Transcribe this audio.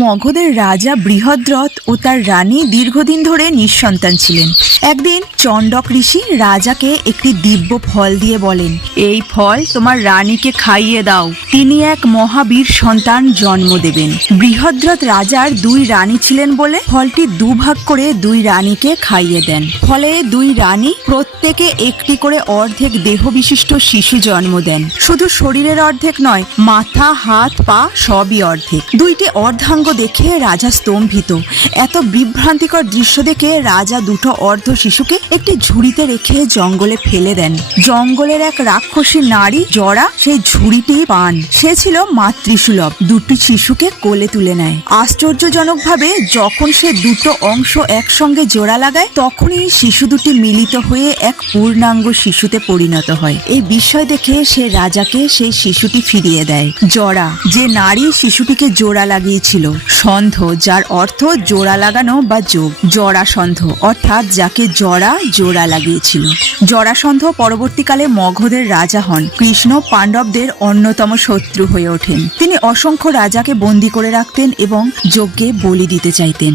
মগধের রাজা বৃহদ্রথ ও তার রানী দীর্ঘদিন ধরে নিঃসন্তান ছিলেন। একদিন চণ্ডক ঋষি রাজাকে একটি দিব্য ফল দিয়ে বলেন, এই ফল তোমার রানীকে খাইয়ে দাও, তিনি এক মহাবীর সন্তান জন্ম দেবেন। বৃহদ্রথ রাজার দুই রানী ছিলেন বলে ফলটি দুভাগ করে দুই রানীকে খাইয়ে দেন। ফলে দুই রানী প্রত্যেকে একটি করে অর্ধেক দেহ বিশিষ্ট শিশু জন্ম দেন। শুধু শরীরের অর্ধেক নয়, মাথা, হাত, পা সবই অর্ধেক। দুইটি অর্ধাঙ্গ দেখে রাজা স্তম্ভিত। এত বিভ্রান্তিকর দৃশ্য দেখে রাজা দুটো অর্ধ শিশুকে একটি ঝুড়িতে রেখে জঙ্গলে ফেলে দেন। জঙ্গলের এক রাক্ষসী নারী জরা সেই ঝুড়িটি পান। সে ছিল মাতৃসুলভ। দুটি শিশুকে কোলে তুলে নেয়। আশ্চর্যজনকভাবে যখন সে দুটো অংশ একসঙ্গে জোড়া লাগায়, তখনই শিশু দুটি মিলিত হয়ে এক পূর্ণাঙ্গ শিশুতে পরিণত হয়। এই বিস্ময় দেখে সে রাজাকে সেই শিশুটি ফিরিয়ে দেয়। জরা, যে নারী শিশুটিকে জোড়া লাগিয়েছিল। সন্ধ, যার অর্থ জোড়া লাগানো বা যোগ। জরাসন্ধ অর্থাৎ যাকে জরা জোড়া লাগিয়েছিল। জরাসন্ধ পরবর্তীকালে মগধের রাজা হন। কৃষ্ণ পাণ্ডবদের অন্যতম শত্রু হয়ে ওঠেন। তিনি অসংখ্য রাজাকে বন্দী করে রাখতেন এবং যজ্ঞে বলি দিতে চাইতেন।